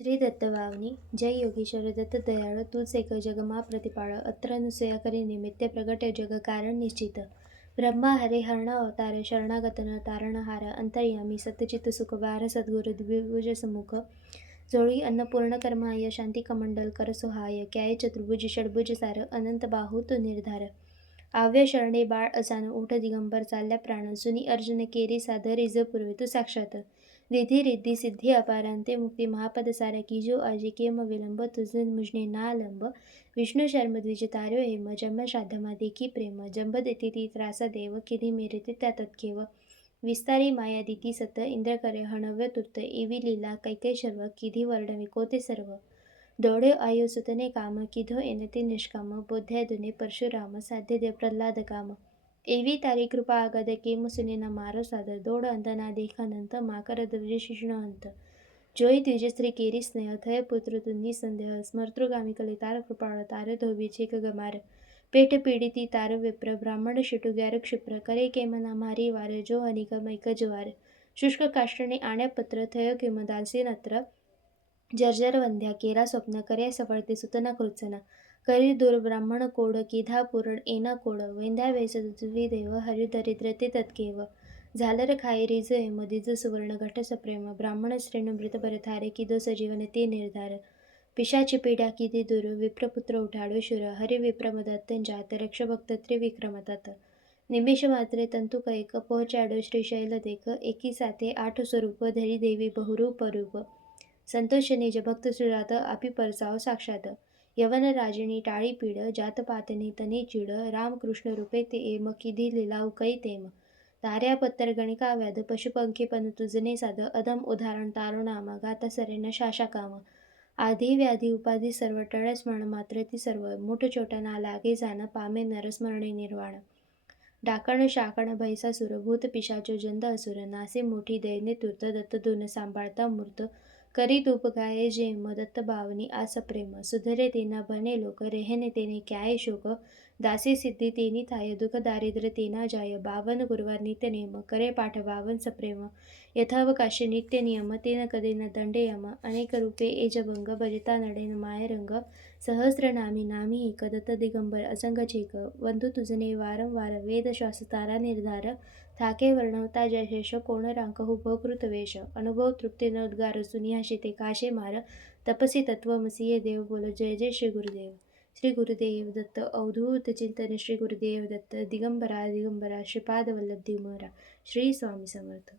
श्री दत्तवावनी जय योगीश्वर दत्त दयाळ तूच एक जगमा प्रतिपाळ अत्र अनुसया करी निमित्ते प्रगट जग कारण निश्चित ब्रह्मा हरे हरण अवतार शरणागतन तारणहार अंतर्यामी सत्यचित सुखवार सद्गुरु द्विभुज समुख जोळी अन्नपूर्ण कर्माय शांती कमंडल कर सोहाय क्याय चतुर्भुज षडभुज सार अनंत बाहूत निर्धार आव्य शरणे बाळ असान ओठ दिगंबर चालल्या प्राण सुनी अर्जुन केरी साध रिज पुरवितु साक्षात रिधी रिद्धी सिद्धी अपारांते मुक्ती महापद साऱ्या कीजो आजी केम विलंब तुझ मुजने ना लंब विष्णू शर्म द्विज तार्यो हेम जन्म श्राद्धमा देखी प्रेम जंब देती ती त्रासा देव किधी मेरते त्या तत्केव विस्तारी माया दिती सत इंद्र करे हणव्य तुर्त एवी लीला कैकै शर्व किधी वर्णवी कोते सर्व दोडे आयु सुतने काम किधो एनते निष्काम बोध्या दुने परशुराम साध्य दे प्रल्हाद काम एवी तारी कृपा आगद केम सुनेना मारो सादर दोड अंतना देखानंत माकर द्विज शिष्णहंत जोई द्विज स्त्री केरी स्नेह थय पुत्र तुन्ही संदेह स्मर्तृगामी कले तार कृपाळ तार धोबीचे गमार पेठ पीडिती तार विप्र ब्राह्मण शिटुग्यार क्षिप्र करे केमना मारी वार जो अनिकम ऐक ज्वार शुष्क काष्टणे आण्या पत्र थय केम दालसे नत्र जर्जर वंध्या केरा स्वप्न करे सफळते सुतना कृत्सना करी दूर ब्राह्मण कोड किधा पुरण एना कोड वेंद्या वेस देव हरि दरिद्र ते तत्केव झालर खाय रिज मदिज सुवर्ण घट सप्रेम ब्राह्मण श्रेण मृत भरथारे किदो सजीवन ते निर्धार पिशाची पीडा किती दूर विप्रपुत्र उठाडो शुर हरि विप्रमदत्तंजात रक्ष भक्त त्रिविक्रमतात निमेष मात्रे तंतु कैक पोहचाडो श्रीशैल देख एकी साथे आठ स्वरूप धरी देवी बहुरूप रूप संतोष निज भक्त सुरात आपी परसाव साक्षात यवन राजिनी टाळी पीड जात पातनी तनी चिड रामकृष्ण रूपे ते एम किधी लिलाव कै तेम ताऱ्या पत्तर गणिका व्याध पशुपंखी पन तुझने साध अधम उदाहरण तारुणाम गाता सरेन शाशा काम आधी व्याधी उपाधी सर्व टळ स्मरण मात्र ती सर्व मुठ छोटा ना लागे जाण पामे नरस्मरणे निर्वाण डाकण शाकण भैसासुर भूत पिशाचो जंद असुर नासे मोठी दैन्य तूर्त दत्त दोन सांभाळता मूर्त करी तूप गाये जेम दत्त भावनी आस प्रेम सुधरे तेना बने लोक रेहने तेने क्याय शोक दासी सिद्धी तेनी थाय दुःख दारिद्र्य तेना जाय 52 गुरुवार नित्य नेम करे पाठ 52 सप्रेम यथावकाशी नित्य नियम तेन कदे न दंडयम अनेक रूपे एजभंग भजिता नडेन माय रंग सहस्र नामी नामी एक दत्त दिगंबर असंग चेक वंदू तुझने वारंवार वेद शास्त्रारा निर्धार थाके वर्णवता जयशेष कोण रांक हुभकृत वेश अनुभव तृप्ती नोद्गार सुनियाशी ते काशे मार तपसी तत्वमसीये देव बोल जय जय श्री गुरुदेव श्री गुरुदेव दत्त अवधूत चिंतन श्री गुरुदेव दत्त दिगंबरा दिगंबरा श्रीपाद वल्लभ दिमरा श्री स्वामी समर्थ।